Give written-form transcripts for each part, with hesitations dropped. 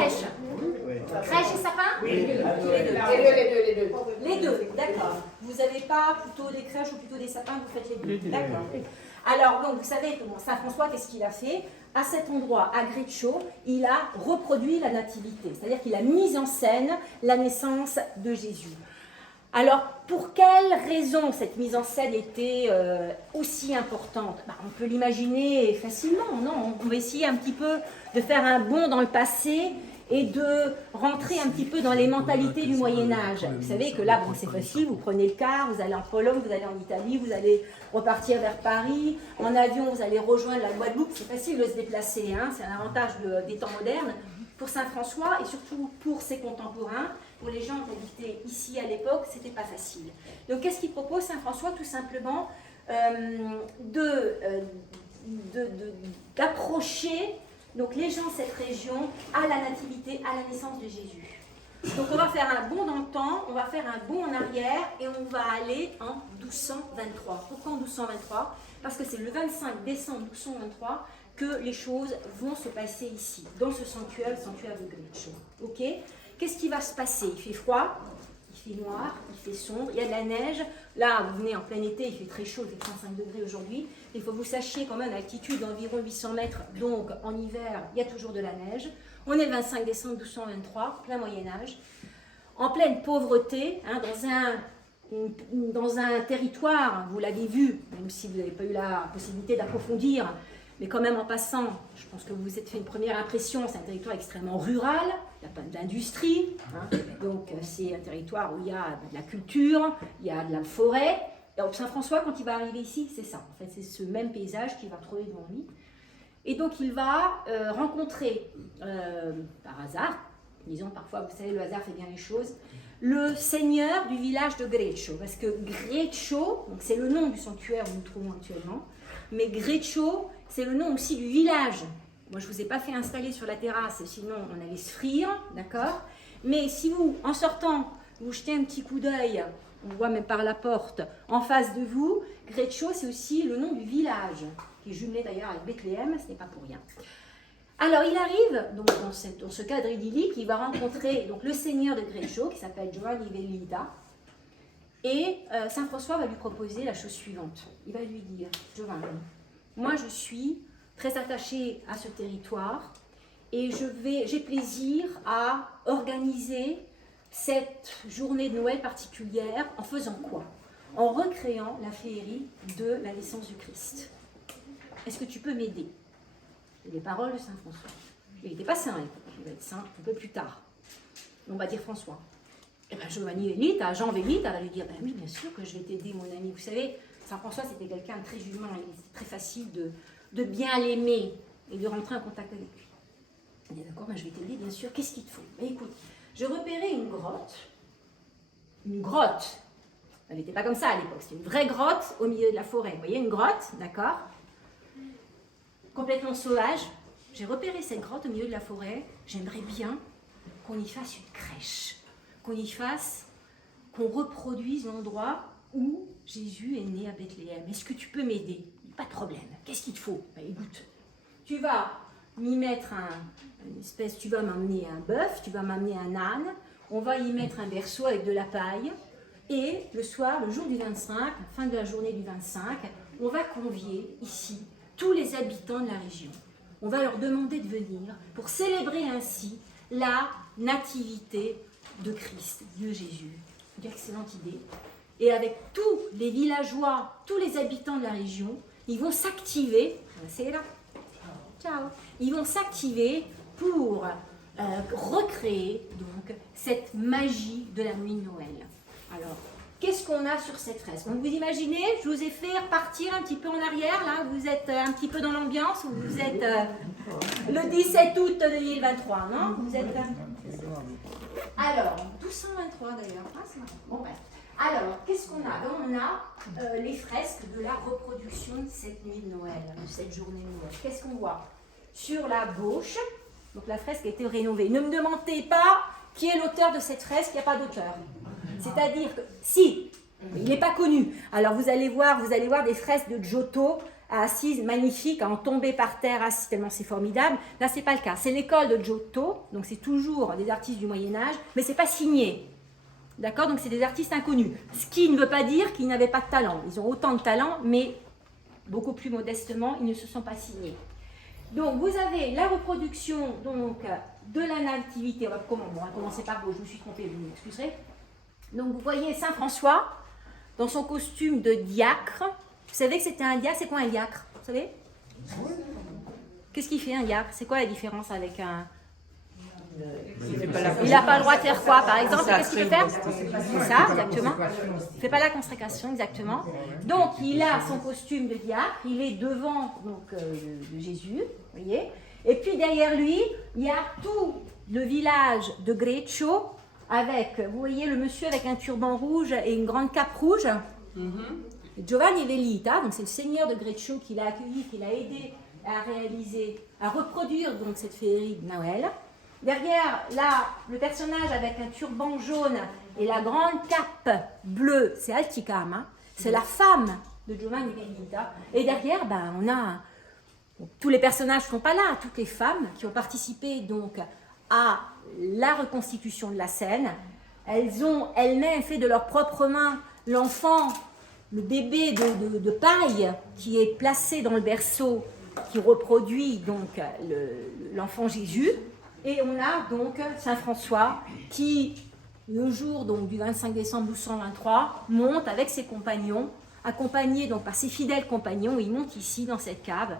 crèche. Crèche et sapin? Oui, les deux. Les deux, d'accord. Vous n'avez pas plutôt des crèches ou plutôt des sapins, vous faites les deux. D'accord. Alors, donc, vous savez, Saint François, qu'est-ce qu'il a fait? À cet endroit, à Greccio, il a reproduit la nativité, c'est-à-dire qu'il a mis en scène la naissance de Jésus. Alors, pour quelle raison cette mise en scène était aussi importante? On peut l'imaginer facilement, non? On va essayer un petit peu de faire un bond dans le passé et de rentrer un petit peu dans les mentalités du Moyen-Âge. Vous savez que là, bon, c'est facile, vous prenez le car, vous allez en Pologne, vous allez en Italie, vous allez repartir vers Paris, en avion, vous allez rejoindre la Guadeloupe, c'est facile de se déplacer, hein, c'est un avantage des temps modernes. Pour Saint François et surtout pour ses contemporains, pour les gens qui habitaient ici à l'époque, c'était pas facile. Donc qu'est-ce qu'il propose Saint François? Tout simplement d'approcher donc les gens de cette région à la nativité, à la naissance de Jésus. Donc on va faire un bond dans le temps, on va faire un bond en arrière et on va aller en 1223. Pourquoi en 1223? Parce que c'est le 25 décembre 1223 que les choses vont se passer ici, dans ce sanctuaire, le sanctuaire de Greccio. Ok? Qu'est-ce qui va se passer? Il fait froid, il fait noir, il fait sombre, il y a de la neige. Là, vous venez en plein été, il fait très chaud, il fait 35 degrés aujourd'hui. Il faut que vous sachiez quand même à altitude d'environ 800 mètres, donc en hiver, il y a toujours de la neige. On est le 25 décembre 1223, plein Moyen-Âge, en pleine pauvreté, hein, dans un territoire, vous l'avez vu, même si vous n'avez pas eu la possibilité d'approfondir, mais quand même en passant, je pense que vous vous êtes fait une première impression, c'est un territoire extrêmement rural, il n'y a pas d'industrie, hein, donc c'est un territoire où il y a de la culture, il y a de la forêt. Et Saint François, quand il va arriver ici, c'est ça, en fait, c'est ce même paysage qu'il va trouver devant lui. Et donc il va rencontrer, par hasard, disons parfois, vous savez, le hasard fait bien les choses, le seigneur du village de Greccio, parce que Greccio, c'est le nom du sanctuaire où nous nous trouvons actuellement, mais Greccio, c'est le nom aussi du village. Moi, je ne vous ai pas fait installer sur la terrasse, sinon on allait se frire, d'accord? Mais si vous, en sortant, vous jetez un petit coup d'œil, on voit même par la porte, en face de vous, Greccio, c'est aussi le nom du village, qui est jumelé d'ailleurs avec Bethléem, ce n'est pas pour rien. Alors, il arrive, donc, dans ce cadre idyllique, il va rencontrer donc, le seigneur de Greccio, qui s'appelle Giovanni Vellida, et Saint François va lui proposer la chose suivante. Il va lui dire, Giovanni, moi je suis très attachée à ce territoire, et j'ai plaisir à organiser cette journée de Noël particulière en faisant quoi? En recréant la féerie de la naissance du Christ. Est-ce que tu peux m'aider? C'est les paroles de Saint François. Il n'était pas saint à l'époque, il va être saint un peu plus tard. On va dire François. Et bien Giovanni Vellida, Jean Vellida va lui dire, ben oui, bien sûr que je vais t'aider, mon ami. Vous savez, Saint François, c'était quelqu'un de très humain, il était très facile de bien l'aimer et de rentrer en contact avec lui. Il dit, d'accord, ben je vais t'aider, bien sûr. Qu'est-ce qu'il te faut? Ben écoute, j'ai repéré une grotte. Une grotte. Elle n'était pas comme ça à l'époque, c'était une vraie grotte au milieu de la forêt. Vous voyez, une grotte, d'accord? Complètement sauvage. J'ai repéré cette grotte au milieu de la forêt. J'aimerais bien qu'on y fasse une crèche. Qu'on reproduise l'endroit où Jésus est né à Bethléem. Est-ce que tu peux m'aider? Pas de problème. Qu'est-ce qu'il te faut? Ben, écoute, tu vas m'y mettre tu vas m'amener un bœuf, tu vas m'amener un âne, on va y mettre un berceau avec de la paille, et le soir, le jour du 25, fin de la journée du 25, on va convier ici tous les habitants de la région. On va leur demander de venir pour célébrer ainsi la nativité de Christ, de Jésus. Une excellente idée. Et avec tous les villageois, tous les habitants de la région, ils vont s'activer, c'est là, ciao, ils vont s'activer pour recréer donc cette magie de la nuit de Noël. Alors, qu'est-ce qu'on a sur cette fresque? Donc, vous imaginez, je vous ai fait repartir un petit peu en arrière, là, vous êtes un petit peu dans l'ambiance, ou vous êtes le 17 août 2023, non? Vous êtes alors, 1223 d'ailleurs, ah, c'est marrant. Bon, bref. Alors, qu'est-ce qu'on a? On a les fresques de la reproduction de cette nuit de Noël, de cette journée de Noël. Qu'est-ce qu'on voit? Sur la gauche, donc la fresque a été rénovée. Ne me demandez pas qui est l'auteur de cette fresque, il n'y a pas d'auteur. C'est-à-dire que, si, il n'est pas connu. Alors vous allez voir des fresques de Giotto à Assise, magnifique, à en tomber par terre, Assise, tellement c'est formidable. Là, c'est pas le cas. C'est l'école de Giotto, donc c'est toujours des artistes du Moyen-Âge, mais c'est pas signé. D'accord? Donc c'est des artistes inconnus. Ce qui ne veut pas dire qu'ils n'avaient pas de talent. Ils ont autant de talent, mais beaucoup plus modestement, ils ne se sont pas signés. Donc vous avez la reproduction donc, de la nativité. On va commencer par vous, je me suis trompée, vous m'excuserez. Donc vous voyez Saint François dans son costume de diacre. Vous savez que c'était un diacre, c'est quoi un diacre? Vous savez? Qu'est-ce qu'il fait un diacre? C'est quoi la différence avec un... Il n'a pas le droit de faire quoi, par exemple? Qu'est-ce qu'il peut faire? C'est ça, exactement. Il ne fait pas la consécration, exactement. Donc, il a son costume de diacre, il est devant donc, de Jésus, vous voyez. Et puis, derrière lui, il y a tout le village de Greccio, avec, vous voyez, le monsieur avec un turban rouge et une grande cape rouge. Giovanni Vellita, donc c'est le seigneur de Greccio qui l'a accueilli, qui l'a aidé à réaliser, à reproduire donc cette féerie de Noël. Derrière, là, le personnage avec un turban jaune et la grande cape bleue, c'est Alticama, c'est la femme de Giovanni Vellita. Et derrière, ben, on a tous les personnages ne sont pas là, toutes les femmes qui ont participé donc à la reconstitution de la scène. Elles ont elles-mêmes fait de leurs propres mains l'enfant, le bébé de paille qui est placé dans le berceau, qui reproduit donc l'enfant Jésus. Et on a donc Saint François qui, le jour donc, du 25 décembre 1223, monte avec ses compagnons, accompagné donc par ses fidèles compagnons. Il monte ici dans cette cave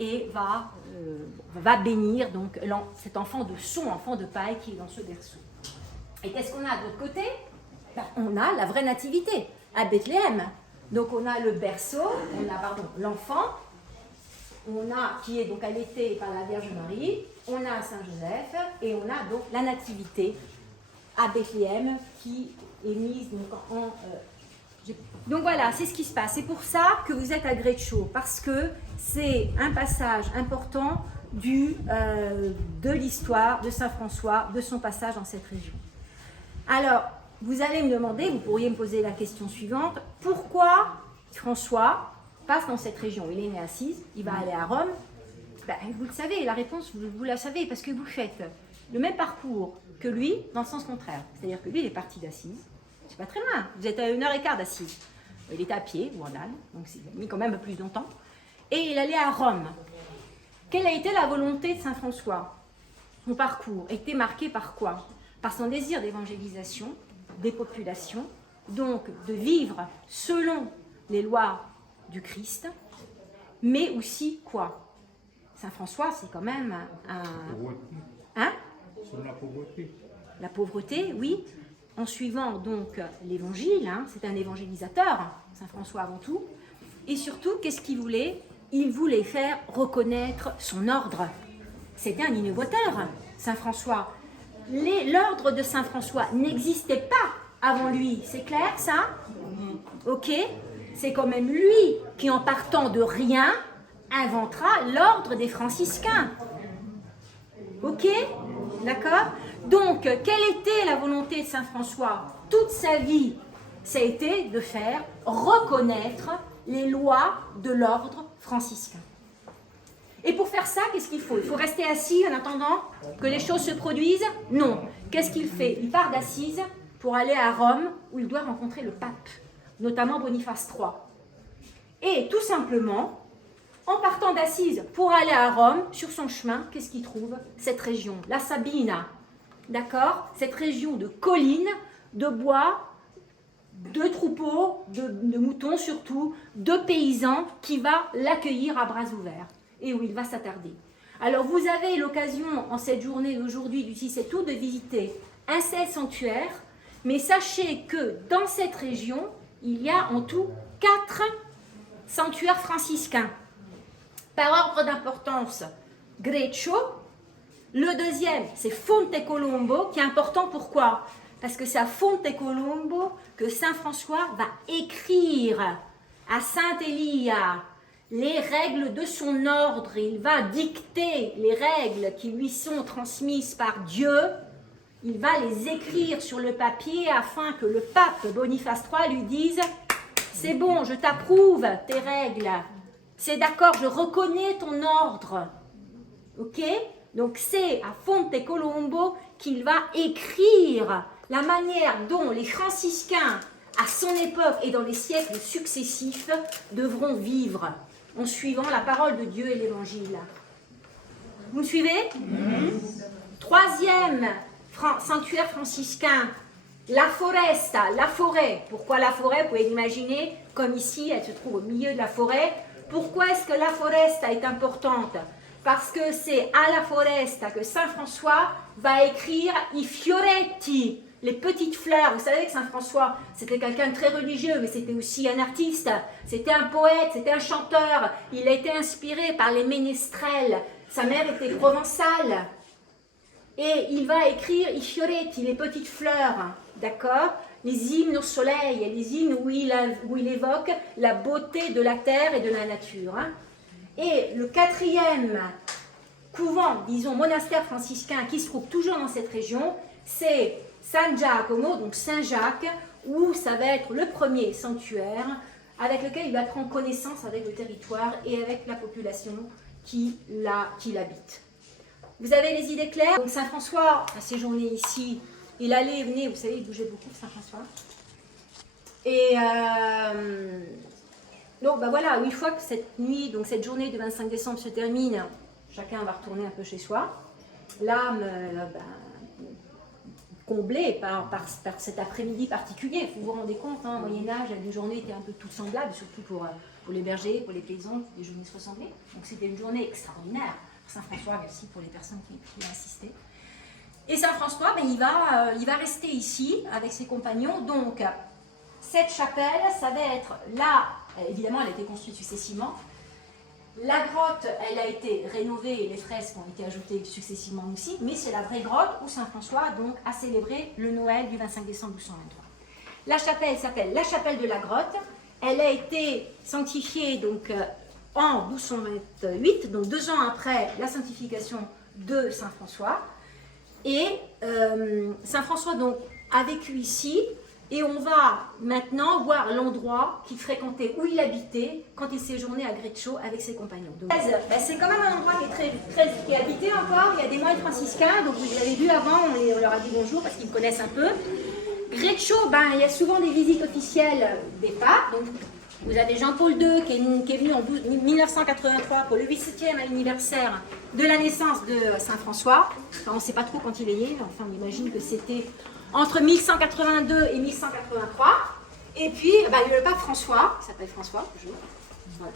et va bénir donc cet enfant son enfant de paille qui est dans ce berceau. Et qu'est-ce qu'on a de l'autre côté? Ben, on a la vraie nativité à Bethléem. Donc on a le berceau, on a l'enfant, qui est donc allaité par la Vierge Marie, on a Saint Joseph et on a donc la nativité à Bethléem qui est mise donc donc voilà, c'est ce qui se passe. C'est pour ça que vous êtes à Greccio, parce que c'est un passage important de l'histoire de Saint François, de son passage dans cette région. Alors, vous allez me demander, vous pourriez me poser la question suivante, pourquoi François passe dans cette région? Il est né à Assise, il va aller à Rome. Ben, vous le savez, la réponse, vous la savez, parce que vous faites le même parcours que lui, dans le sens contraire. C'est-à-dire que lui, il est parti d'Assise, c'est pas très loin, vous êtes à 1h15 d'Assise. Il était à pied ou en âne, donc il a mis quand même un peu plus longtemps. Et il allait à Rome. Quelle a été la volonté de Saint François? Son parcours était marqué par quoi? Par son désir d'évangélisation des populations, donc de vivre selon les lois du Christ, mais aussi quoi? Saint François, c'est quand même hein? Sur la pauvreté. La pauvreté, oui. En suivant donc l'évangile, hein, c'est un évangélisateur, Saint François avant tout. Et surtout, qu'est-ce qu'il voulait? Il voulait faire reconnaître son ordre. C'était un innovateur, Saint François. L'ordre de Saint François n'existait pas avant lui, c'est clair ça? Ok? C'est quand même lui qui, en partant de rien, inventera l'ordre des franciscains. Ok? D'accord? Donc, quelle était la volonté de Saint François? Toute sa vie, ça a été de faire reconnaître les lois de l'ordre franciscain. Et pour faire ça, qu'est-ce qu'il faut? Il faut rester assis en attendant que les choses se produisent? Non. Qu'est-ce qu'il fait? Il part d'Assise pour aller à Rome, où il doit rencontrer le pape, notamment Boniface III. Et tout simplement, en partant d'Assise pour aller à Rome, sur son chemin, qu'est-ce qu'il trouve? Cette région, la Sabina. D'accord? Cette région de collines, de bois, de troupeaux, de moutons surtout, de paysans qui va l'accueillir à bras ouverts et où il va s'attarder. Alors vous avez l'occasion en cette journée d'aujourd'hui du 6 août de visiter un seul sanctuaire, mais sachez que dans cette région, il y a en tout 4 sanctuaires franciscains. Par ordre d'importance, Greccio. Le deuxième, c'est Fonte Colombo, qui est important. Pourquoi? Parce que c'est à Fonte Colombo que Saint François va écrire à Sainte Elia les règles de son ordre. Il va dicter les règles qui lui sont transmises par Dieu. Il va les écrire sur le papier afin que le pape Boniface III lui dise « C'est bon, je t'approuve tes règles. C'est d'accord, je reconnais ton ordre. Ok? Donc c'est à Fonte Colombo qu'il va écrire la manière dont les franciscains, à son époque et dans les siècles successifs, devront vivre en suivant la parole de Dieu et l'Évangile. Vous me suivez? Troisième sanctuaire franciscain, la Foresta, la forêt. Pourquoi la forêt? Vous pouvez l'imaginer, comme ici, elle se trouve au milieu de la forêt. Pourquoi est-ce que la Foresta est importante? Parce que c'est à la Foresta que Saint François va écrire I fioretti, les petites fleurs. Vous savez que Saint François, c'était quelqu'un de très religieux, mais c'était aussi un artiste, c'était un poète, c'était un chanteur. Il a été inspiré par les ménestrels. Sa mère était provençale. Et il va écrire I fioretti, les petites fleurs, d'accord? Les hymnes au soleil, les hymnes où il évoque la beauté de la terre et de la nature. Et le quatrième couvent, disons monastère franciscain qui se trouve toujours dans cette région, c'est San Giacomo, donc Saint-Jacques, où ça va être le premier sanctuaire avec lequel il va prendre connaissance avec le territoire et avec la population qui l'habite. Vous avez les idées claires? Donc Saint François, à séjourner ici, il allait et venait, vous savez, il bougeait beaucoup, Saint François. Et donc ben voilà, une fois que cette nuit, donc cette journée du 25 décembre se termine, chacun va retourner un peu chez soi. L'âme comblée par cet après-midi particulier. Vous vous rendez compte, au Moyen-Âge, les journées étaient un peu toutes semblables, surtout pour les bergers, pour les paysans, les journées se ressemblaient. Donc c'était une journée extraordinaire. Saint François, mais aussi pour les personnes qui ont assisté. Et Saint François, il va rester ici avec ses compagnons. Donc, cette chapelle, ça va être là, évidemment, elle a été construite successivement. La grotte, elle a été rénovée et les fresques ont été ajoutées successivement aussi, mais c'est la vraie grotte où Saint François donc, a célébré le Noël du 25 décembre 1223. La chapelle s'appelle la chapelle de la grotte. Elle a été sanctifiée donc, en 1228, donc 2 ans après la sanctification de Saint François. Et Saint François donc, a vécu ici, et on va maintenant voir l'endroit qu'il fréquentait, où il habitait, quand il séjournait à Greccio avec ses compagnons. C'est quand même un endroit qui est habité encore, il y a des moines franciscains, donc vous l'avez vu avant, on leur a dit bonjour parce qu'ils me connaissent un peu. Greccio, il y a souvent des visites officielles des papes, donc vous avez Jean-Paul II qui est venu en 1983 pour le 8e anniversaire de la naissance de Saint François. Enfin, on ne sait pas trop quand il est né, enfin on imagine que c'était entre 1182 et 1183. Et puis le pape François, qui s'appelle François, toujours,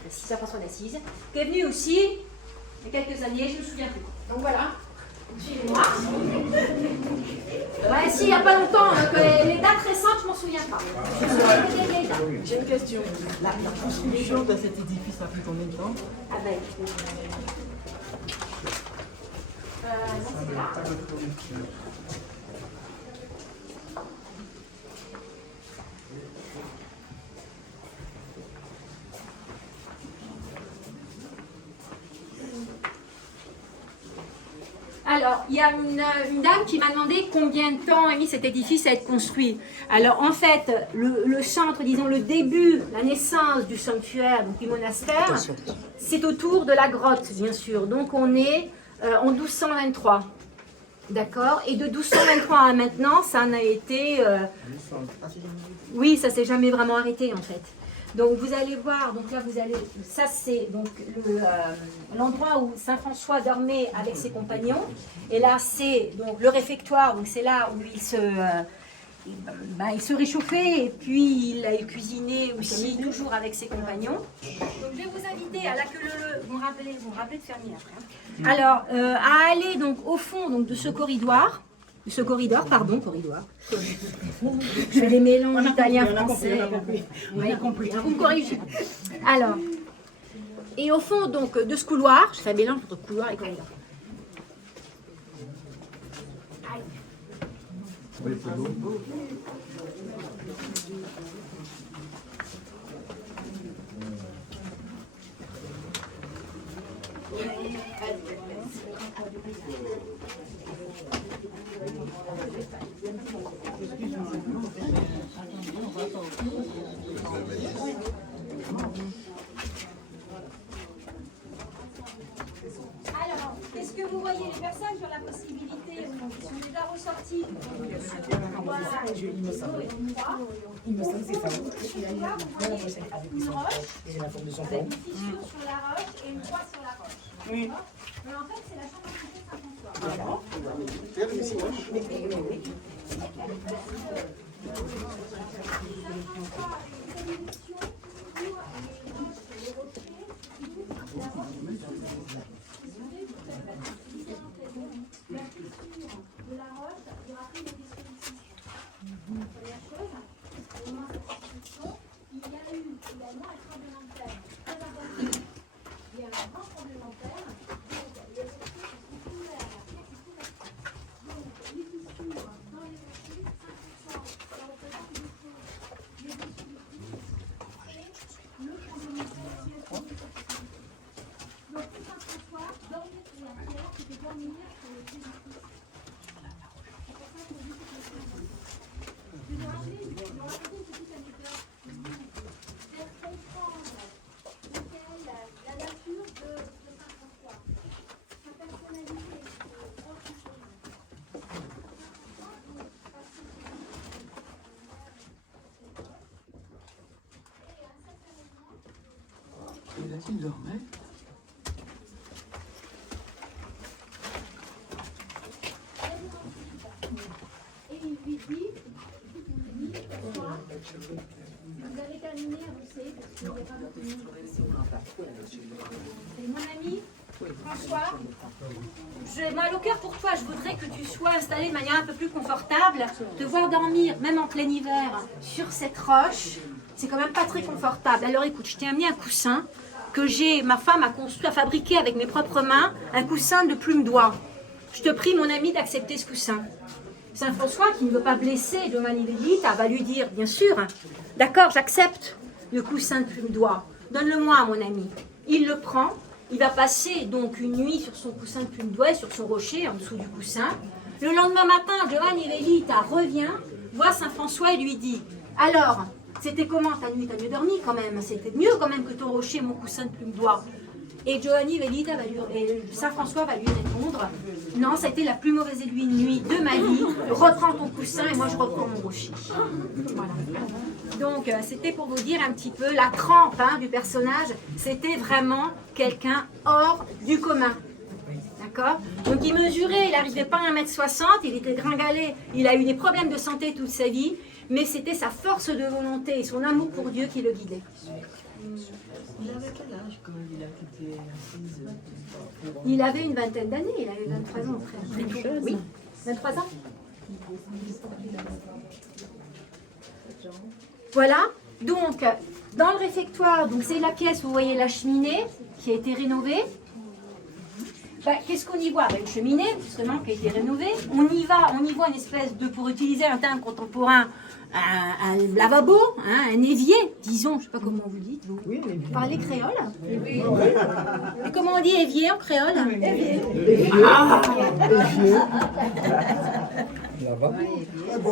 Saint François d'Assise, qui est venu aussi il y a quelques années, je ne me souviens plus. Donc voilà. Suivez-moi. Ici, il n'y a pas longtemps, les dates récentes, je ne m'en souviens pas. J'ai une question. La construction de cet édifice a pris combien de temps? C'est là. Alors, il y a une dame qui m'a demandé combien de temps a mis cet édifice à être construit. Alors, en fait, le centre, disons le début, la naissance du sanctuaire, donc du monastère, c'est autour de la grotte, bien sûr. Donc, on est en 1223. D'accord? Et de 1223 à maintenant, ça en a été... Oui, ça ne s'est jamais vraiment arrêté, en fait. Donc vous allez voir, donc là vous allez, ça c'est donc l'endroit où Saint François dormait avec ses compagnons, et là c'est donc le réfectoire, donc c'est là où il se réchauffait et puis il a cuisiné aussi toujours avec ses compagnons. Donc je vais vous inviter à vous me rappelez de fermer après. Alors à aller donc au fond donc de ce corridor. Corridor. Je fais des mélanges italien-français. On a compris. Vous me corrigez. Alors, et au fond donc de ce couloir, je fais un mélange entre couloir et corridor. Oui, c'est beau. personnes qui ont la possibilité, ou qui sont déjà ressorties, Il me semble que c'est ça. une roche, Et la forme de son avec corps. une fissure sur la roche et une croix sur la roche. Oui. Mais en fait, c'est la chambre de Saint-François. De la roche, il y aura plus de dispositions. Première chose, au moment de cette discussion, il y a eu également un tremblement de terre. Très important. Il y a un grand tremblement de terre. Donc, les rochers sont couverts. Donc, les fissures dans les rochers, 5%, ça représente une chose. Les difficultés et le tremblement de terre qui est donc, tout Saint-François, dormir sur la pierre, c'était dormir sur les édifices. Je vais raconter une petite anecdote pour comprendre la nature de Saint-François, sa personnalité, autre chose. Il a-t-il dormi? Et il lui dit, François, vous avez terminé à bosser parce qu'il n'y a pas beaucoup de monde. Et mon ami, François, j'ai mal au cœur pour toi. Je voudrais que tu sois installé de manière un peu plus confortable. Te voir dormir, même en plein hiver, sur cette roche, c'est quand même pas très confortable. Alors écoute, je t'ai amené un coussin que ma femme a construit, a fabriqué avec mes propres mains, un coussin de plume d'oie. Je te prie, mon ami, d'accepter ce coussin. Saint François, qui ne veut pas blesser Giovanni Vellita, va lui dire, bien sûr, d'accord, j'accepte le coussin de plume d'oie. Donne-le-moi, mon ami. Il le prend, il va passer donc une nuit sur son coussin de plume d'oie, sur son rocher, en dessous du coussin. Le lendemain matin, Giovanni Vellita revient, voit Saint François et lui dit, alors, c'était comment ta nuit? T'as mieux dormi quand même, c'était mieux quand même que ton rocher, mon coussin de plume d'oie. Et Giovanni Vellita et Saint François va lui répondre, non, ça a été la plus mauvaise nuit de ma vie, reprends ton coussin et moi je reprends mon rocher. Voilà. Donc c'était pour vous dire un petit peu la trempe du personnage, c'était vraiment quelqu'un hors du commun. D'accord? Donc il mesurait, il n'arrivait pas à 1m60, il était gringalé, il a eu des problèmes de santé toute sa vie, mais c'était sa force de volonté et son amour pour Dieu qui le guidait. Il avait quel âge quand il a quitté Assise? Il avait une vingtaine d'années, il avait 23 ans. Très tôt. Oui, 23 ans. Voilà, donc dans le réfectoire, donc c'est la pièce, vous voyez la cheminée qui a été rénovée. Qu'est-ce qu'on y voit? Une cheminée, justement, qui a été rénovée. On y voit une espèce de, pour utiliser un terme contemporain, un lavabo, un évier, disons, je ne sais pas comment vous dites, vous parlez créole? Oui. Et comment on dit évier en créole? Évier.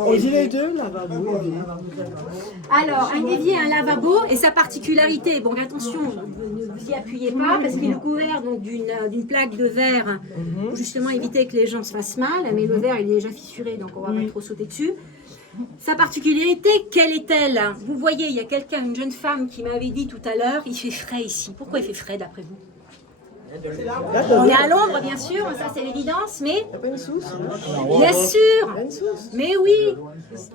Évier les deux, lavabo. Alors, un évier, un lavabo, et sa particularité, bon attention, ne vous y appuyez pas, parce qu'il est couvert donc d'une plaque de verre, pour justement éviter que les gens se fassent mal, mais le verre il est déjà fissuré, donc on va pas trop sauter dessus. Sa particularité, quelle est-elle? Vous voyez, il y a quelqu'un, une jeune femme qui m'avait dit tout à l'heure, il fait frais ici. Pourquoi il fait frais d'après vous? On est à l'ombre, bien sûr, ça c'est l'évidence, mais... T'as pas une source? Bien sûr. Une source? Mais oui,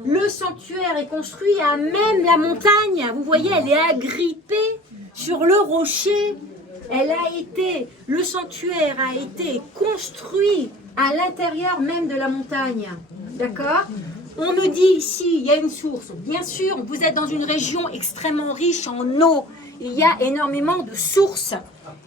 le sanctuaire est construit à même la montagne. Vous voyez, elle est agrippée sur le rocher. Le sanctuaire a été construit à l'intérieur même de la montagne. D'accord? On me dit ici, il y a une source. Bien sûr, vous êtes dans une région extrêmement riche en eau. Il y a énormément de sources.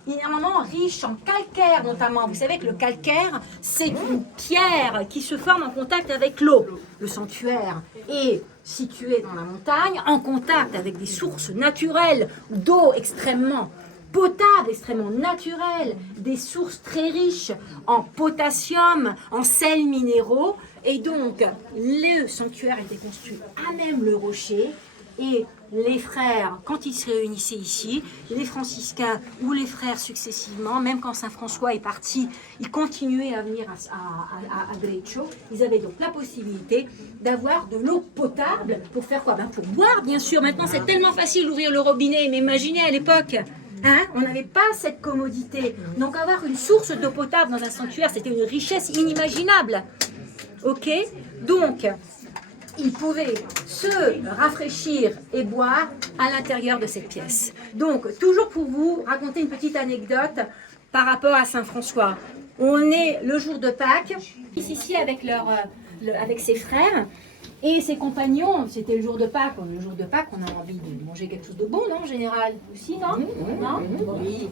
Énormément riche en calcaire notamment. Vous savez que le calcaire, c'est une pierre qui se forme en contact avec l'eau. Le sanctuaire est situé dans la montagne, en contact avec des sources naturelles d'eau extrêmement potable, extrêmement naturelle, des sources très riches en potassium, en sels minéraux. Et donc, le sanctuaire était construit à même le rocher, Et les frères, quand ils se réunissaient ici, les franciscains ou les frères successivement, même quand Saint François est parti, ils continuaient à venir à Greccio. Ils avaient donc la possibilité d'avoir de l'eau potable pour faire quoi? Pour boire, bien sûr. Maintenant, c'est tellement facile d'ouvrir le robinet, mais imaginez à l'époque, on n'avait pas cette commodité. Donc avoir une source d'eau potable dans un sanctuaire, c'était une richesse inimaginable. Ok? Donc, ils pouvaient se rafraîchir et boire à l'intérieur de cette pièce. Donc, toujours pour vous raconter une petite anecdote par rapport à Saint François. On est le jour de Pâques, ici avec, avec ses frères et ses compagnons. C'était le jour de Pâques. Le jour de Pâques, on a envie de manger quelque chose de bon, non, en général? Aussi, non? Non? Oui.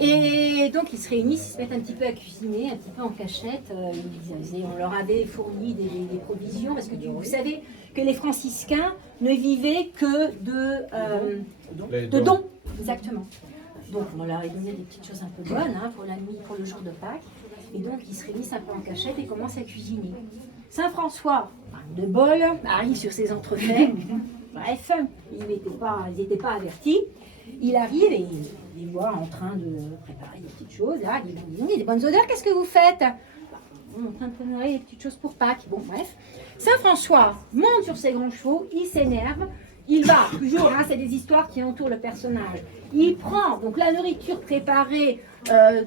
Et donc ils se réunissent, ils se mettent un petit peu à cuisiner, un petit peu en cachette. On leur avait fourni des provisions, parce que vous savez que les franciscains ne vivaient que de dons. Exactement. Donc on leur a donné des petites choses un peu bonnes pour la nuit, pour le jour de Pâques. Et donc ils se réunissent un peu en cachette et commencent à cuisiner. Saint François, de bol, arrive sur ses entrefaits. Bref, ils n'étaient pas avertis. Il arrive et il les voit en train de préparer des petites choses. Là, il dit, il y a des bonnes odeurs, qu'est-ce que vous faites? On est en train de préparer des petites choses pour Pâques. Bon, bref. Saint François monte sur ses grands chevaux, il s'énerve. Il va, toujours, c'est des histoires qui entourent le personnage. Il prend donc la nourriture préparée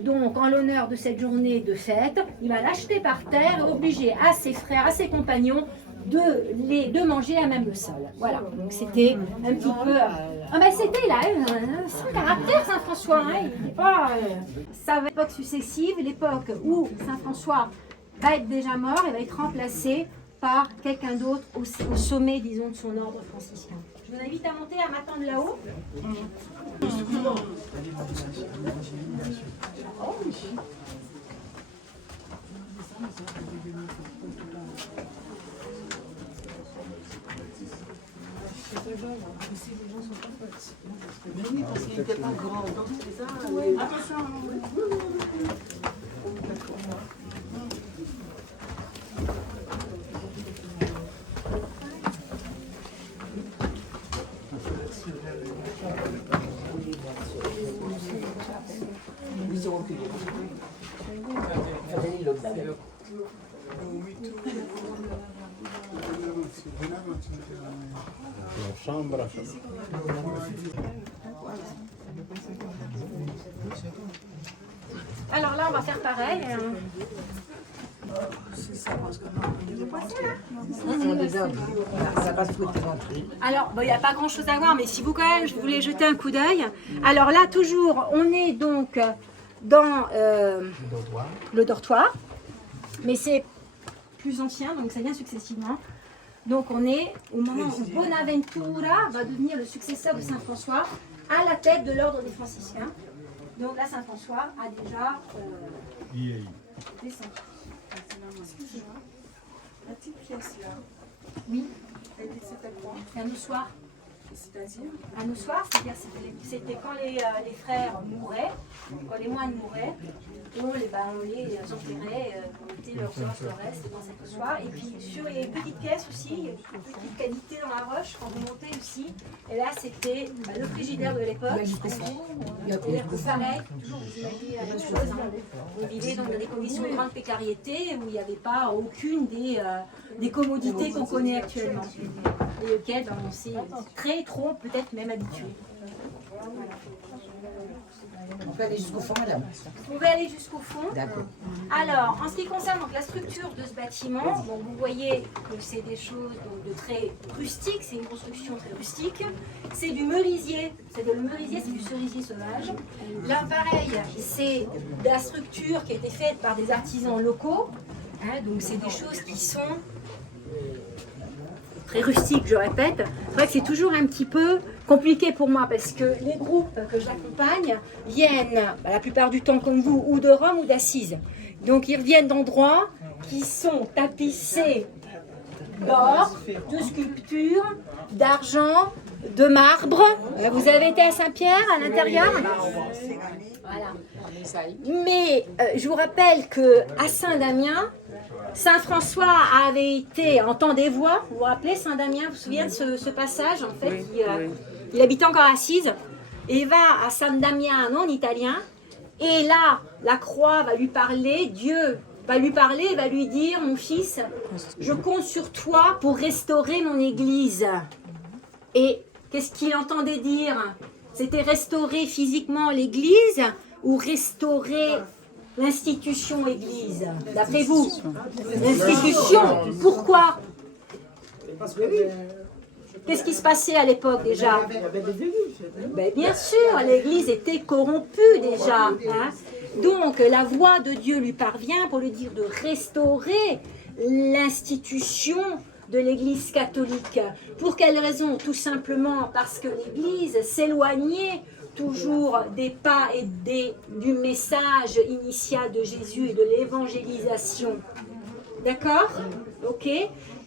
donc en l'honneur de cette journée de fête. Il va l'acheter par terre et obliger à ses frères, à ses compagnons de manger à même le sol. Voilà, donc c'était un petit peu... c'était là, son caractère, Saint François. Il n'est pas... Ça va être l'époque successive, l'époque où Saint François va être déjà mort et va être remplacé par quelqu'un d'autre au sommet, disons, de son ordre franciscain. Je vous invite à monter, à m'attendre là-haut. Mais oui, parce qu'il n'était pas grand. Donc c'est ça. Attention. Alors là, on va faire pareil. Alors, il n'y a pas grand chose à voir, mais si vous quand même, je voulais jeter un coup d'œil. Alors là, toujours, on est donc dans le dortoir, mais c'est plus ancien, donc ça vient successivement. Donc on est au moment où Bonaventura va devenir le successeur de Saint François à la tête de l'ordre des franciscains. Donc là, Saint François a déjà descendu. Excusez-moi. La petite pièce là, Oui, c'était quoi? un ossoir. C'est-à-dire? Un ossoir, c'est-à-dire c'était quand les frères mouraient, quand les moines mouraient, on les enterrait, on mettait leurs os, leur reste dans cet ossoir. Et puis sur les petites pièces aussi, il y a une petite cavité dans la roche, quand vous montez aussi. Et là, c'était le frigidaire de l'époque. Pareil, toujours vous imaginez la même chose. On vivait dans des conditions de grande précarité où il n'y avait pas aucune des commodités qu'on connaît actuellement. Et auxquelles on s'est trop peut-être même habitué. On peut aller jusqu'au fond, madame? Vous pouvez aller jusqu'au fond. D'accord. Alors, en ce qui concerne donc, la structure de ce bâtiment, bon, vous voyez que c'est des choses donc, de très rustiques, c'est une construction très rustique. C'est du merisier, c'est du cerisier sauvage. Là, pareil, c'est de la structure qui a été faite par des artisans locaux. Donc, c'est des choses qui sont très rustique, je répète. C'est vrai que c'est toujours un petit peu compliqué pour moi parce que les groupes que j'accompagne viennent, la plupart du temps comme vous, ou de Rome ou d'Assise. Donc ils reviennent d'endroits qui sont tapissés d'or, de sculptures, d'argent, de marbre. Vous avez été à Saint-Pierre, à l'intérieur? Voilà. Mais je vous rappelle qu'à Saint-Damien, Saint François avait été, entendez voix, vous vous rappelez Saint Damien, vous vous souvenez de ce passage en fait, il habitait encore à Assise, et il va à San Damiano en italien, et là, la croix va lui parler, Dieu va lui parler, va lui dire, mon fils, je compte sur toi pour restaurer mon église. Et qu'est-ce qu'il entendait dire? C'était restaurer physiquement l'église ou restaurer l'institution église? D'après vous? L'institution. Pourquoi? Qu'est-ce qui se passait à l'époque déjà? Ben, bien sûr, l'église était corrompue déjà. Hein? Donc la voix de Dieu lui parvient pour lui dire de restaurer l'institution de l'église catholique. Pour quelle raison? Tout simplement parce que l'église s'éloignait toujours des pas et du message initial de Jésus et de l'évangélisation. D'accord? Ok?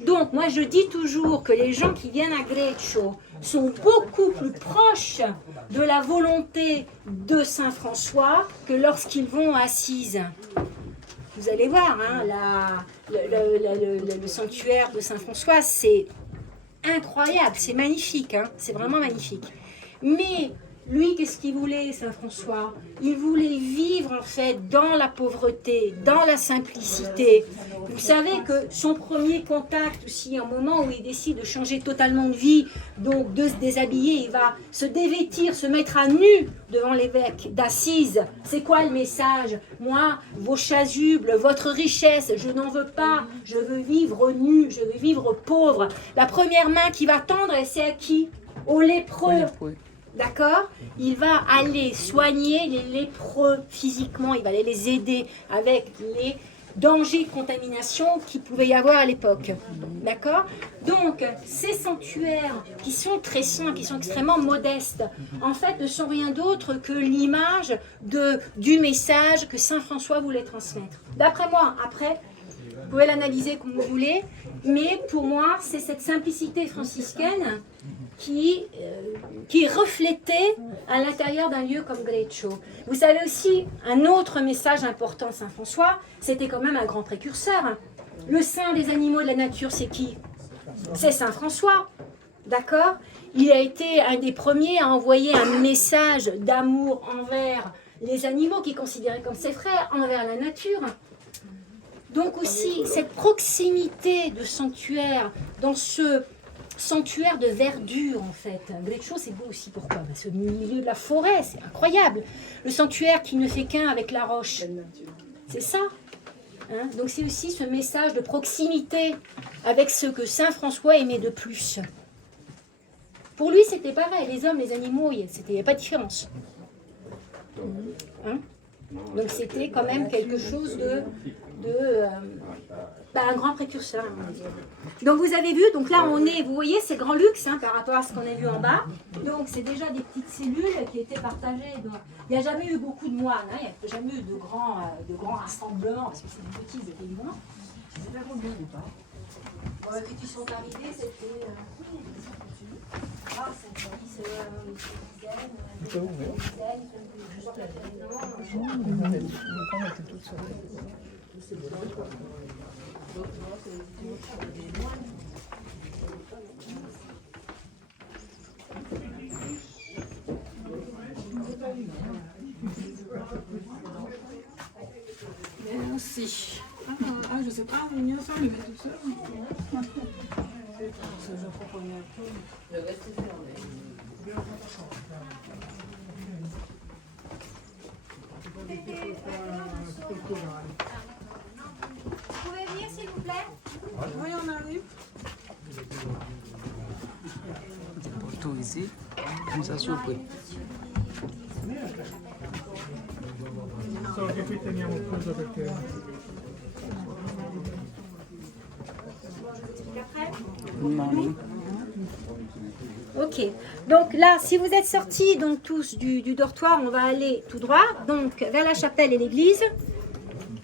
Donc, moi je dis toujours que les gens qui viennent à Greccio sont beaucoup plus proches de la volonté de Saint François que lorsqu'ils vont à Assise. Vous allez voir, hein, le sanctuaire de Saint François, c'est incroyable, c'est magnifique, hein, c'est vraiment magnifique. Mais lui, qu'est-ce qu'il voulait, Saint François? Il voulait vivre en fait dans la pauvreté, dans la simplicité. Vous savez que son premier contact aussi, un moment où il décide de changer totalement de vie, donc de se déshabiller, il va se dévêtir, se mettre à nu devant l'évêque d'Assise. C'est quoi le message? Moi, vos chasubles, votre richesse, je n'en veux pas. Je veux vivre nu, je veux vivre pauvre. La première main qui va tendre, c'est à qui? Aux lépreux. D'accord? Il va aller soigner les lépreux physiquement, il va aller les aider avec les dangers de contamination qu'il pouvait y avoir à l'époque. D'accord? Donc, ces sanctuaires qui sont très saints, qui sont extrêmement modestes, en fait, ne sont rien d'autre que l'image du message que Saint François voulait transmettre. D'après moi, après, vous pouvez l'analyser comme vous voulez, mais pour moi, c'est cette simplicité franciscaine qui est reflétée à l'intérieur d'un lieu comme Greccio. Vous savez aussi, un autre message important de Saint François, c'était quand même un grand précurseur. Le saint des animaux de la nature, c'est qui? C'est Saint François, d'accord? Il a été un des premiers à envoyer un message d'amour envers les animaux qu'il considérait comme ses frères, envers la nature. Donc aussi, cette proximité de sanctuaire dans ce sanctuaire de verdure en fait. Greccio, c'est beau aussi, pourquoi? Parce que au milieu de la forêt, c'est incroyable. Le sanctuaire qui ne fait qu'un avec la roche. C'est ça. Hein? Donc c'est aussi ce message de proximité avec ce que Saint François aimait de plus. Pour lui, c'était pareil. Les hommes, les animaux, il n'y a pas de différence. Hein? Donc c'était quand même quelque chose un grand précurseur. Donc vous avez vu, donc là on est, vous voyez, c'est grand luxe hein, par rapport à ce qu'on a vu en bas. Donc c'est déjà des petites cellules qui étaient partagées. Donc, il n'y a jamais eu beaucoup de moines, hein, il n'y a jamais eu de grands rassemblements, parce que c'est des petits événements. C'est pas combien ou pas? Quand ils sont arrivés, c'était... Merci. Je sais pas, on y a ça, on le met tout seul. Vous pouvez venir s'il vous plaît? Oui, on arrive. Autorisé, comme ça surpris. So che qui teniamo appunto perché Non. Ok, donc là, si vous êtes sortis donc tous du dortoir, on va aller tout droit, donc vers la chapelle et l'église.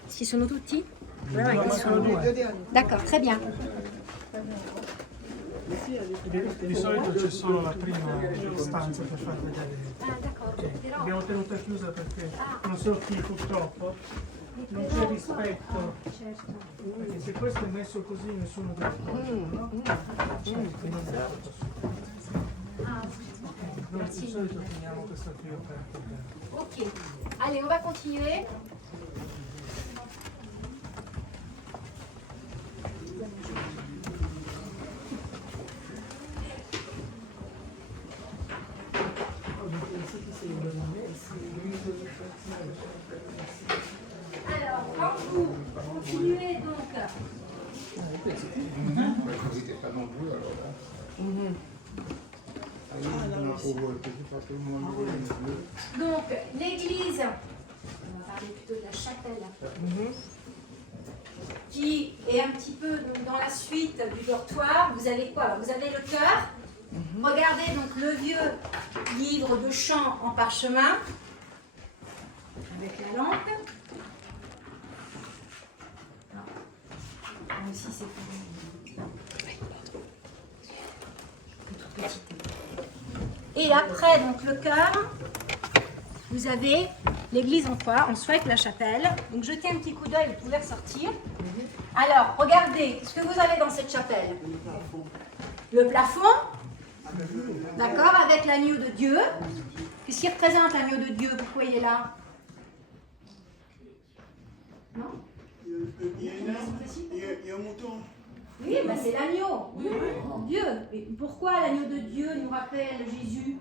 Ci sono tutti? D'accord, très bien. di solito c'è solo la prima stanza per far vedere. Ah, d'accord. L'abbiamo tenuta chiusa perché non so chi purtroppo non c'è rispetto. Certo. Perché se questo è messo così nessuno deve Noi di solito teniamo questo qui aperto. Ok. Allez, on va continuer. Alors, quand vous continuez donc. Donc, l'église, on va parler plutôt de la chapelle, qui est un petit peu donc, dans la suite du dortoir. Vous avez quoi? Alors, vous avez le chœur. Regardez donc le vieux livre de chant en parchemin, avec la lampe. Là aussi, c'est tout petit. Et après, donc le chœur, vous avez l'église en quoi? En soi avec la chapelle. Donc jetez un petit coup d'œil, vous pouvez ressortir. Alors, regardez, ce que vous avez dans cette chapelle. Le plafond, d'accord, avec l'agneau de Dieu. Qu'est-ce qui représente l'agneau de Dieu? Pourquoi il est là? Non? Il y a un mouton. Oui, ben c'est l'agneau. Dieu. Et pourquoi l'agneau de Dieu nous rappelle Jésus?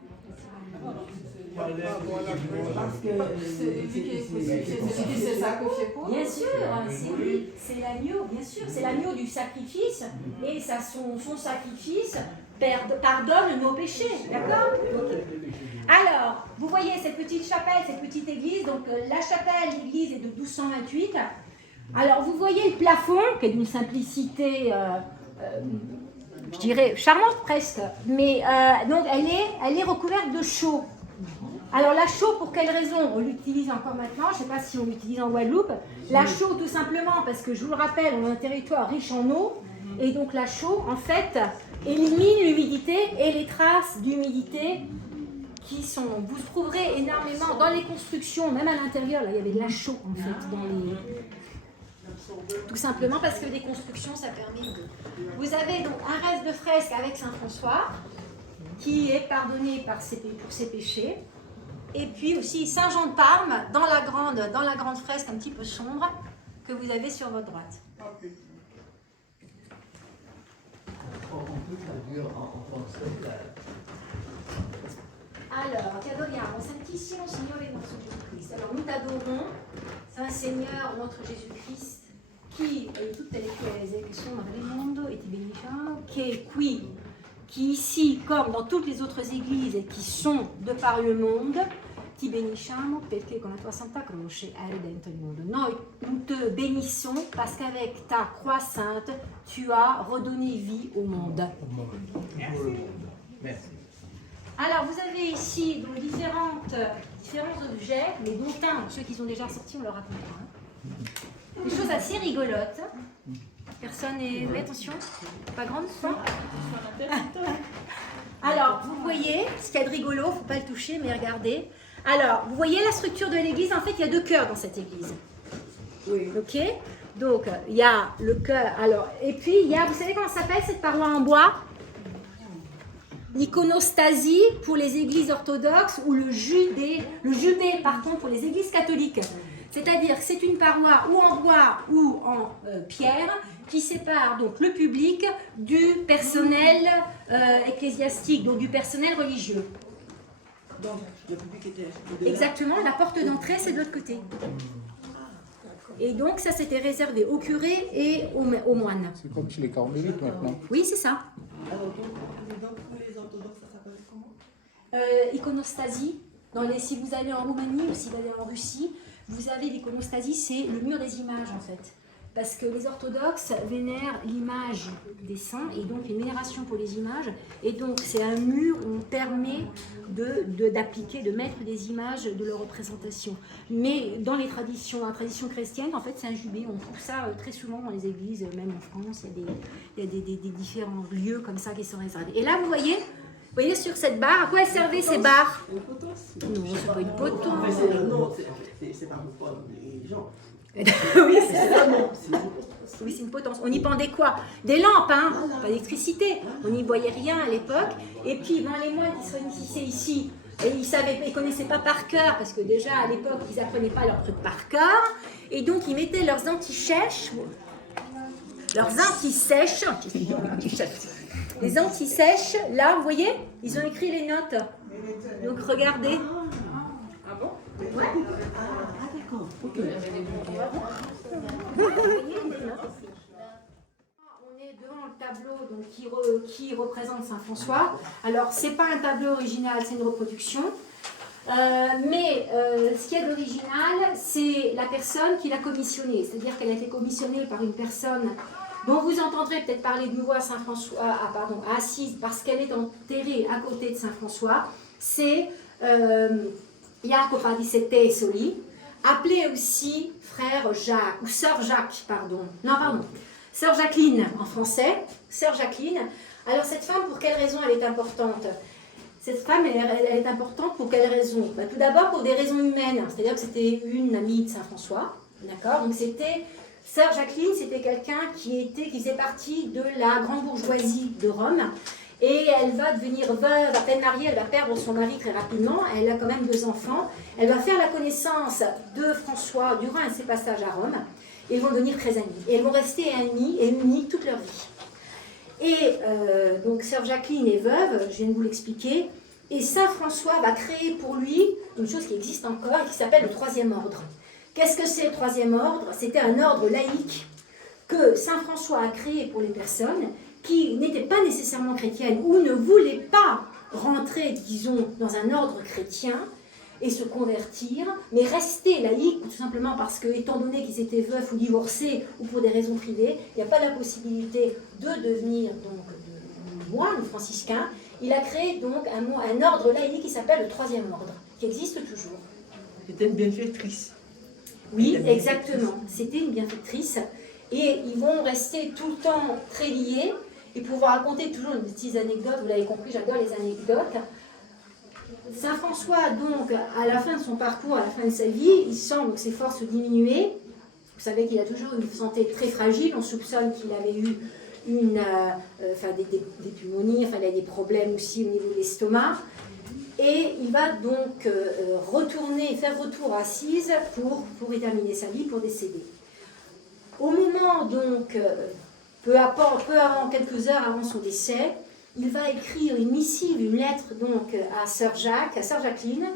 Parce que c'est qui s'est sacrifié pour nous. Bien sûr, c'est lui, c'est l'agneau, bien sûr, c'est l'agneau du sacrifice, et ça, son sacrifice pardonne nos péchés, d'accord? Alors, vous voyez cette petite chapelle, cette petite église, donc la chapelle, l'église est de 1228. Alors, vous voyez le plafond, qui est d'une simplicité, je dirais, charmante presque, mais donc elle est recouverte de chaux. Alors la chaux, pour quelle raison? On l'utilise encore maintenant, je ne sais pas si on l'utilise en Guadeloupe. La chaux, tout simplement, parce que je vous le rappelle, on a un territoire riche en eau, et donc la chaux, en fait, élimine l'humidité et les traces d'humidité qui sont... Vous trouverez énormément dans les constructions, même à l'intérieur, là, il y avait de la chaux, en fait, dans les... Tout simplement parce que les constructions, ça permet de... Vous avez donc un reste de fresque avec Saint-François, qui est pardonné pour ses péchés. Et puis aussi Saint-Jean de Parme, dans la grande fresque un petit peu sombre, que vous avez sur votre droite. Alors, ti adoriamo, Santissimo Signore nostro Gesù-Christ. Alors, nous t'adorons, Saint Seigneur, notre Jésus-Christ, qui tutte le chiese che sono nel mondo e ti benediciamo, qui ici, comme dans toutes les autres églises qui sont de par le monde, ti benediciamo perché con la tua santa croce hai redento il mondo. Nous te bénissons parce qu'avec ta croix sainte, tu as redonné vie au monde. Merci. Alors, vous avez ici donc, différents objets, mais dont un, ceux qui sont déjà sortis, on leur racontera. Des choses assez rigolotes. Personne n'est... Oui, attention, pas grande fois. Alors, vous voyez, ce qu'il y a de rigolo, il ne faut pas le toucher, mais regardez. Alors, vous voyez la structure de l'église, en fait, il y a deux chœurs dans cette église. Oui. Ok? Donc, il y a le chœur, alors, et puis il y a, vous savez comment ça s'appelle cette paroi en bois? L'iconostasie pour les églises orthodoxes ou le jubé par contre pour les églises catholiques. C'est-à-dire que c'est une paroi ou en bois ou en pierre qui sépare donc le public du personnel ecclésiastique, donc du personnel religieux. Donc, le public était Exactement, la porte d'entrée c'est de l'autre côté. Et donc ça c'était réservé aux curés et aux moines. C'est comme chez les carmélites maintenant. Oui, c'est ça. Alors, donc, pour les orthodoxes, ça s'appelle comment? Iconostasie. Si vous allez en Roumanie ou si vous allez en Russie, vous avez l'iconostasie, c'est le mur des images en fait. Parce que les orthodoxes vénèrent l'image des saints et donc une vénération pour les images. Et donc c'est un mur où on permet d'appliquer, de mettre des images de leur représentation. Mais dans la tradition chrétienne, en fait c'est un jubé. On trouve ça très souvent dans les églises, même en France, il y a des différents lieux comme ça qui sont réservés. Et là vous voyez sur cette barre, à quoi elles servaient ces barres? Une potos? Non, c'est pas une poteau. Non, c'est pas pour les gens. Oui, c'est ça. Oui, c'est une potence. On y pendait quoi? Des lampes, hein, pas d'électricité. On n'y voyait rien à l'époque. Et puis, les moines qui se réunissaient ici, et ils connaissaient pas par cœur, parce que déjà à l'époque, ils apprenaient pas leurs trucs par cœur. Et donc, ils mettaient leurs anti-sèches, les anti-sèches, là, vous voyez, ils ont écrit les notes. Donc, regardez. Ah bon? Ouais. Ah d'accord, ok. On est devant le tableau donc, qui représente Saint François. Alors, ce n'est pas un tableau original, c'est une reproduction. Mais ce qui est d'original, c'est la personne qui l'a commissionné. C'est-à-dire qu'elle a été commissionnée par une personne dont vous entendrez peut-être parler de nouveau à Saint-François, à Assise, parce qu'elle est enterrée à côté de Saint-François. C'est Jacopo di Settesoli, appelé aussi frère Jacques, ou sœur Jacques, sœur Jacqueline en français, sœur Jacqueline. Alors cette femme, pour quelle raison elle est importante? Cette femme, elle est importante pour quelle raison? Tout d'abord pour des raisons humaines, c'est-à-dire que c'était une amie de Saint-François, d'accord? Donc c'était, sœur Jacqueline, c'était quelqu'un qui faisait partie de la grande bourgeoisie de Rome, et elle va devenir veuve, à peine mariée, elle va perdre son mari très rapidement, elle a quand même 2 enfants, elle va faire la connaissance de François durant un de ses passages à Rome, et ils vont devenir très amis, et elles vont rester amies et unies toute leur vie. Et donc sœur Jacqueline est veuve, je viens de vous l'expliquer, et Saint François va créer pour lui une chose qui existe encore et qui s'appelle le 3e ordre. Qu'est-ce que c'est le 3e ordre? C'était un ordre laïque que Saint François a créé pour les personnes qui n'étaient pas nécessairement chrétiennes ou ne voulaient pas rentrer, disons, dans un ordre chrétien et se convertir, mais rester laïques, tout simplement parce que, étant donné qu'ils étaient veufs ou divorcés ou pour des raisons privées, il n'y a pas la possibilité de devenir donc moine franciscain. Il a créé donc un ordre laïque qui s'appelle le 3e ordre, qui existe toujours. C'était une bienfaitrice. Oui, exactement. C'était une bienfaitrice. Et ils vont rester tout le temps très liés. Et pour vous raconter toujours une petite anecdote, vous l'avez compris, j'adore les anecdotes. Saint François, donc, à la fin de son parcours, à la fin de sa vie, il semble que ses forces diminuaient. Vous savez qu'il a toujours une santé très fragile. On soupçonne qu'il avait eu des pneumonies, il a des problèmes aussi au niveau de l'estomac. Et il va donc faire retour à Assise pour y terminer sa vie, pour décéder. Au moment donc, peu avant, quelques heures avant son décès, il va écrire une missive, une lettre donc à sœur Jacqueline,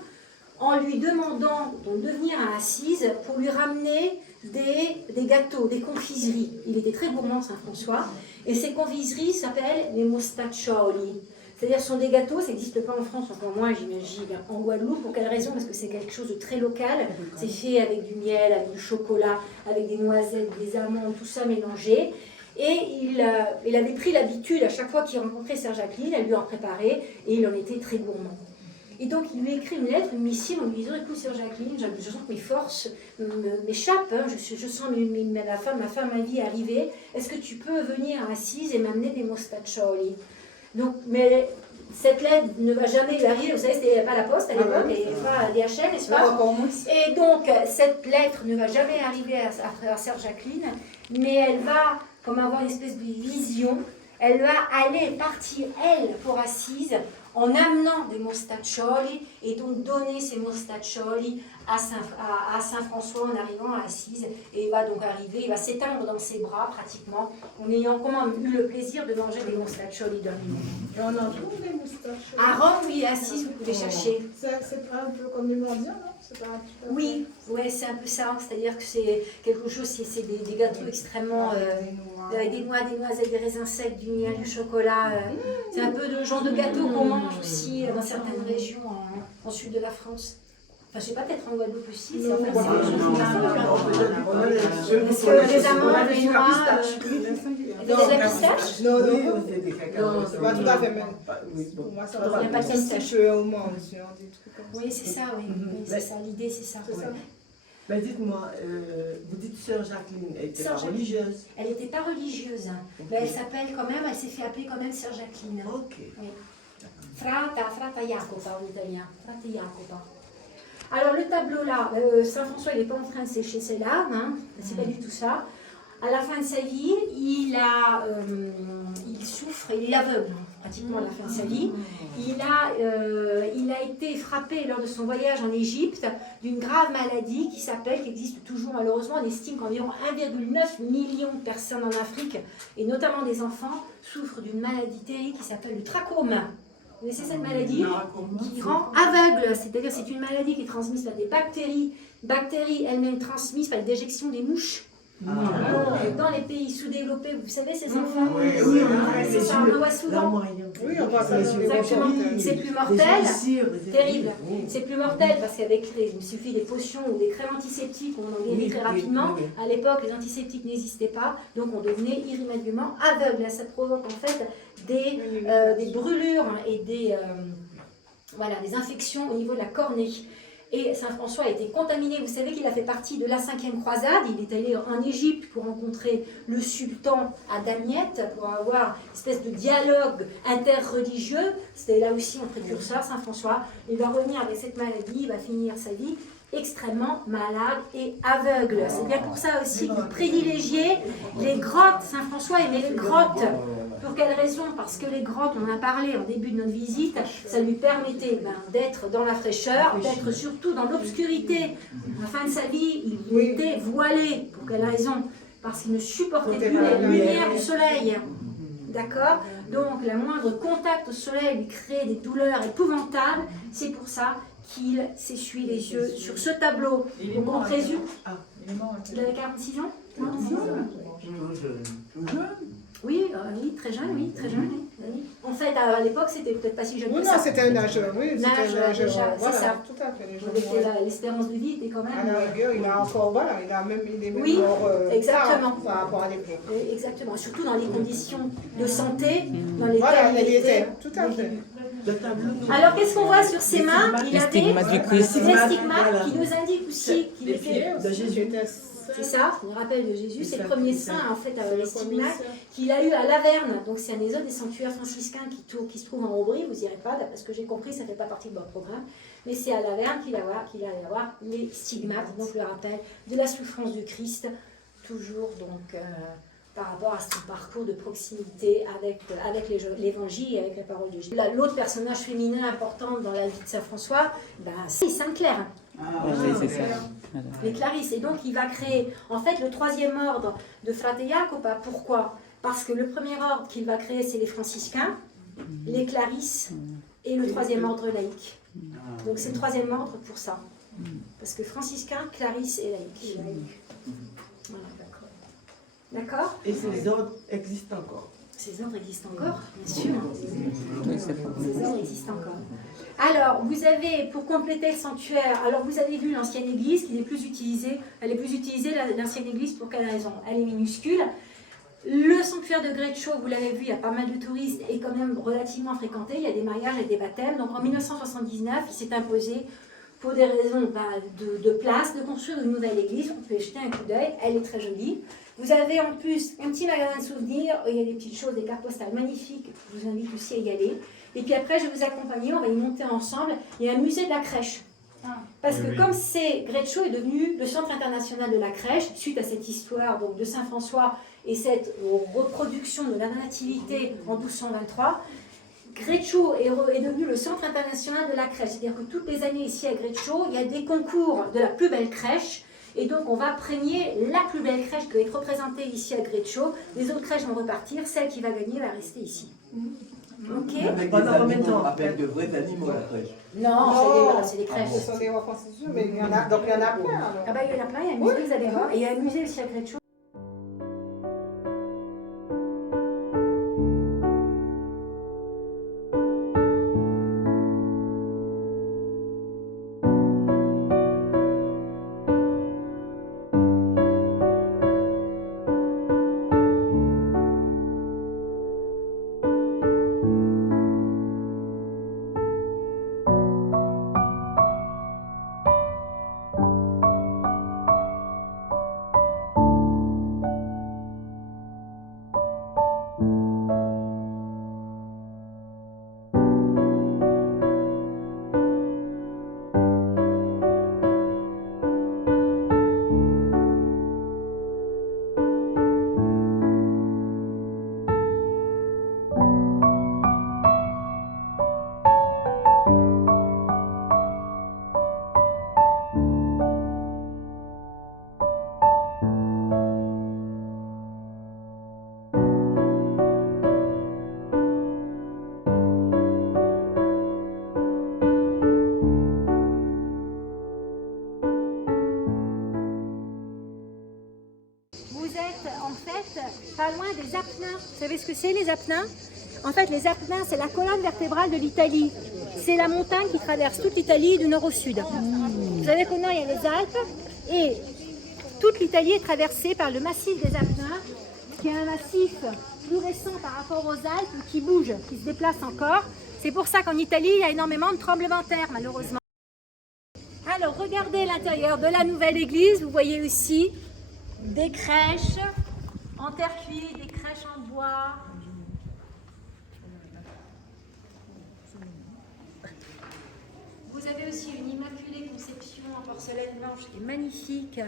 en lui demandant donc, de venir à Assise pour lui ramener des gâteaux, des confiseries. Il était très gourmand, Saint François, et ces confiseries s'appellent les mostaccioli. C'est-à-dire, ce sont des gâteaux, ça n'existe pas en France, encore moins, j'imagine, en Guadeloupe. Pour quelle raison? Parce que c'est quelque chose de très local. C'est fait avec du miel, avec du chocolat, avec des noisettes, des amandes, tout ça mélangé. Et il avait pris l'habitude, à chaque fois qu'il rencontrait sœur Jacqueline, elle lui en préparait, et il en était très gourmand. Et donc, il lui écrit une lettre, une missive, en lui disant, écoute, sœur Jacqueline, je sens que mes forces m'échappent, hein, je sens ma fin, ma vie arriver. Est-ce que tu peux venir à Assise et m'amener des mostaccioli? Donc, mais cette lettre ne va jamais lui arriver. Vous savez, c'était pas la poste à l'époque, et pas DHL, n'est-ce pas? Et donc, cette lettre ne va jamais arriver à sœur Jacqueline, mais elle va comme avoir une espèce de vision. Elle va partir, elle, pour Assise, en amenant des mostaccioli, et donc donner ces mostaccioli à Saint François en arrivant à Assise. Et il va donc arriver, il va s'éteindre dans ses bras pratiquement, en ayant quand même eu le plaisir de manger des mostaccioli dans lui. Et on en trouve des moustaches. À Rome, oui, à Assise, vous pouvez chercher. C'est un peu comme les mendiants, non? C'est pas un petit peu... Oui, ouais, c'est un peu ça, c'est-à-dire que c'est quelque chose, c'est des gâteaux extrêmement... avec des noix, des noisettes, des raisins secs, du miel, du chocolat. C'est un peu le genre de gâteau qu'on mange aussi dans certaines régions en sud de la France. Enfin, je sais pas, peut-être en Guadeloupe aussi. C'est des amandes, des noix, de la pistache. Non, c'est pas tout à fait même. Pour moi, ça va pas de pistache. Oui, c'est ça, oui. C'est ça, l'idée, c'est ça. Mais dites-moi, vous dites sœur Jacqueline, elle était pas religieuse? Elle n'était pas religieuse, mais elle s'appelle quand même, elle s'est fait appeler quand même sœur Jacqueline. Ok. Oui. Frata Jacopa en italien. Frate Jacopa. Alors le tableau là, Saint François il n'est pas en train de sécher ses larmes, hein, c'est pas du tout ça. À la fin de sa vie, il souffre, il est aveugle pratiquement à la fin de sa vie. Il a été frappé lors de son voyage en Égypte d'une grave maladie qui existe toujours malheureusement. On estime qu'environ 1,9 million de personnes en Afrique, et notamment des enfants, souffrent d'une maladie terrible qui s'appelle le trachome. Vous connaissez cette maladie qui rend aveugle, c'est-à-dire c'est une maladie qui est transmise par des bactéries elles-mêmes transmises par les déjections des mouches. Dans les pays sous-développés, vous savez, ces enfants, c'est ça, on en voit souvent. Oui, on voit ça. Exactement. C'est plus mortel, terrible. C'est plus mortel parce il suffit des potions ou des crèmes antiseptiques, on en guérit très rapidement. À l'époque, les antiseptiques n'existaient pas, donc on devenait irrémédiablement aveugle. Ça provoque en fait des brûlures et des infections au niveau de la cornée. Et Saint François a été contaminé. Vous savez qu'il a fait partie de la 5e croisade. Il est allé en Égypte pour rencontrer le sultan à Damiette, pour avoir une espèce de dialogue interreligieux. C'était là aussi un précurseur, Saint François. Il va revenir avec cette maladie, il va finir sa vie extrêmement malade et aveugle. C'est bien pour ça aussi qu'il privilégiait les grottes. Saint François aimait les grottes. Pour quelle raison? Parce que les grottes, on en a parlé en début de notre visite, ça lui permettait d'être dans la fraîcheur, d'être surtout dans l'obscurité. À la fin de sa vie, il était voilé. Pour quelle raison? Parce qu'il ne supportait plus les lumières du soleil. D'accord? Donc, le moindre contact au soleil lui créait des douleurs épouvantables. C'est pour ça qu'il s'essuie les yeux sur ce tableau. Donc, on présume. Il avait 46 ans? Non, oui, très jeune, oui. En fait, à l'époque, c'était peut-être pas si jeune que ça. Non, c'était un âge, oui. C'est ça. Tout à fait. L'espérance de vie était quand même... À la rigueur, il a encore, il est même oui, mort exactement. Par rapport à l'époque. Oui, exactement. Surtout dans les conditions de santé dans lesquelles il était. Tout à fait. Alors, qu'est-ce qu'on voit sur ses mains? Il avait des stigmates qui nous indiquent aussi qu'il était... de Jésus. C'est ça, on rappelle de Jésus, c'est le premier saint en fait, les stigmates qu'il a eu à Laverne. Donc c'est un des autres des sanctuaires franciscains qui se trouve en Aubry, vous n'irez pas, d'après ce que j'ai compris, ça ne fait pas partie de votre programme. Mais c'est à Laverne qu'il allait avoir les stigmates, donc le rappel de la souffrance du Christ, toujours donc par rapport à son parcours de proximité avec l'évangile et avec la parole de Jésus. L'autre personnage féminin important dans la vie de Saint François, c'est Sainte Claire. Oui, c'est ça. Les Clarisses. Et donc, il va créer, en fait, le 3e ordre de Frate Jacopa. Pourquoi? Parce que le premier ordre qu'il va créer, c'est les franciscains, les Clarisses et le 3e ordre laïque. Donc, c'est le 3e ordre pour ça. Parce que franciscains, Clarisses et laïcs. Voilà, d'accord. Et ces ordres existent encore? Ces ordres existent encore, bien sûr. Ces ordres existent encore. Alors, vous avez, pour compléter le sanctuaire, alors vous avez vu l'ancienne église qui n'est plus utilisée. Elle est plus utilisée, l'ancienne église, pour quelle raison? Elle est minuscule. Le sanctuaire de Greccio, vous l'avez vu, il y a pas mal de touristes et quand même relativement fréquenté. Il y a des mariages et des baptêmes. Donc en 1979, il s'est imposé, pour des raisons de place, de construire une nouvelle église. On peut y jeter un coup d'œil, elle est très jolie. Vous avez en plus un petit magasin de souvenirs, il y a des petites choses, des cartes postales magnifiques, je vous invite aussi à y aller. Et puis après, je vais vous accompagner, on va y monter ensemble. Il y a un musée de la crèche. Parce que comme Greccio est devenu le centre international de la crèche, suite à cette histoire donc, de Saint François et cette reproduction de la nativité en 1223, Greccio est devenu le centre international de la crèche. C'est-à-dire que toutes les années ici à Greccio, il y a des concours de la plus belle crèche. Et donc, on va premier la plus belle crèche qui va être représentée ici à Greccio. Les autres crèches vont repartir. Celle qui va gagner va rester ici. Ok. Avec des animaux, avec de vrais animaux à la crèche. Non, c'est des crèches. Ce sont des reconstitutions, mais il y en a plein alors. Ah bah, il y en a plein, il y a un musée, vous allez voir. Et il y a un musée aussi à Greccio. Apennins. Vous savez ce que c'est les Apennins? En fait, les Apennins, c'est la colonne vertébrale de l'Italie. C'est la montagne qui traverse toute l'Italie du nord au sud. Vous savez qu'au nord, il y a les Alpes. Et toute l'Italie est traversée par le massif des Apennins, qui est un massif plus récent par rapport aux Alpes, qui bouge, qui se déplace encore. C'est pour ça qu'en Italie, il y a énormément de tremblements de terre, malheureusement. Alors, regardez l'intérieur de la nouvelle église. Vous voyez aussi des crèches en terre cuite, des crèches en bois. Vous avez aussi une immaculée conception en porcelaine blanche qui est magnifique.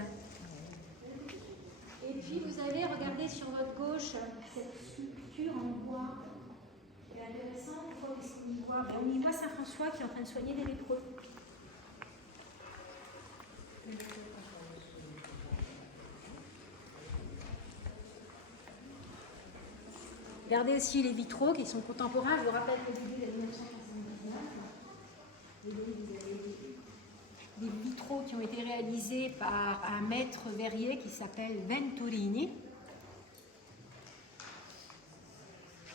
Et puis vous avez, regardez sur votre gauche, cette sculpture en bois qui est intéressante. On y voit Saint François qui est en train de soigner des lépreux. Regardez aussi les vitraux qui sont contemporains. Je vous rappelle qu'au début de 1979, des vitraux qui ont été réalisés par un maître verrier qui s'appelle Venturini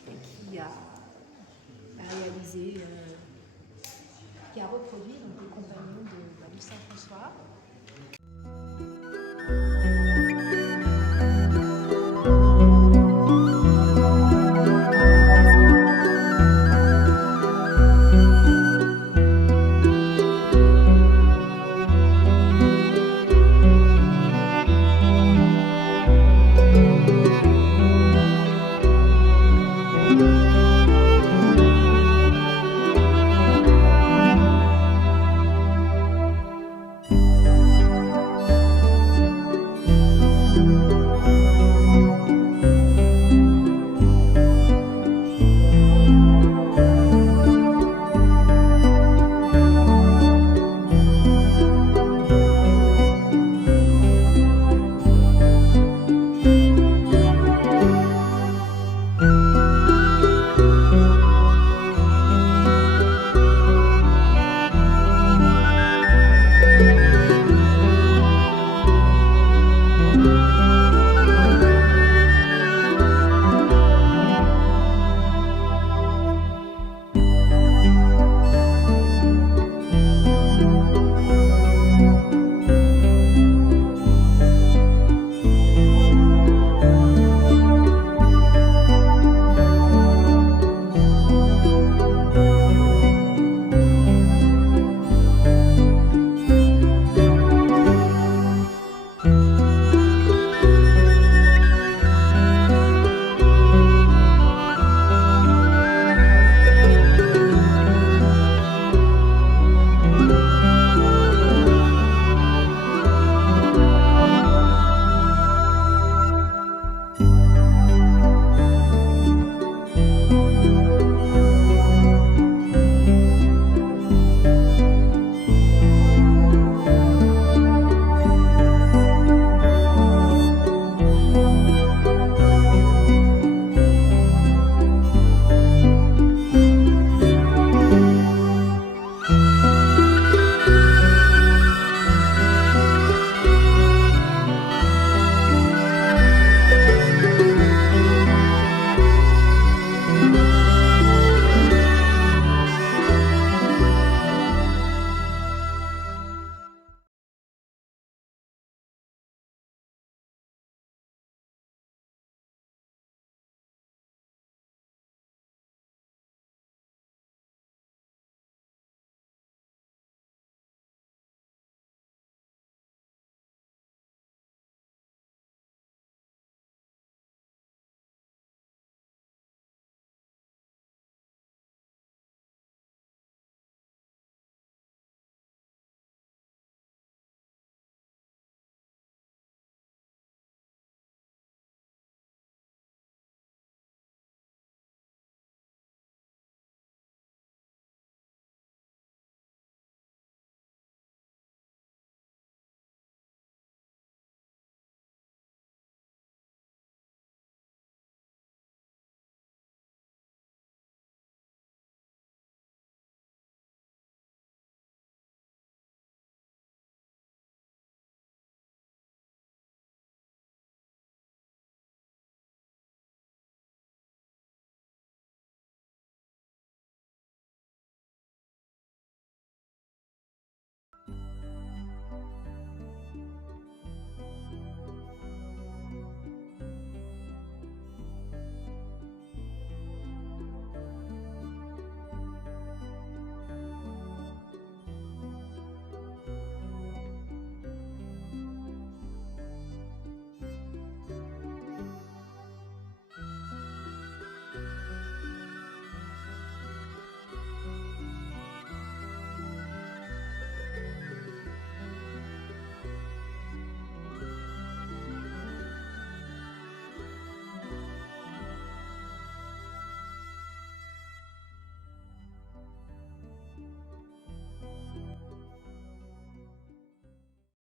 et qui a réalisé, qui a reproduit donc, les compagnons de Saint François.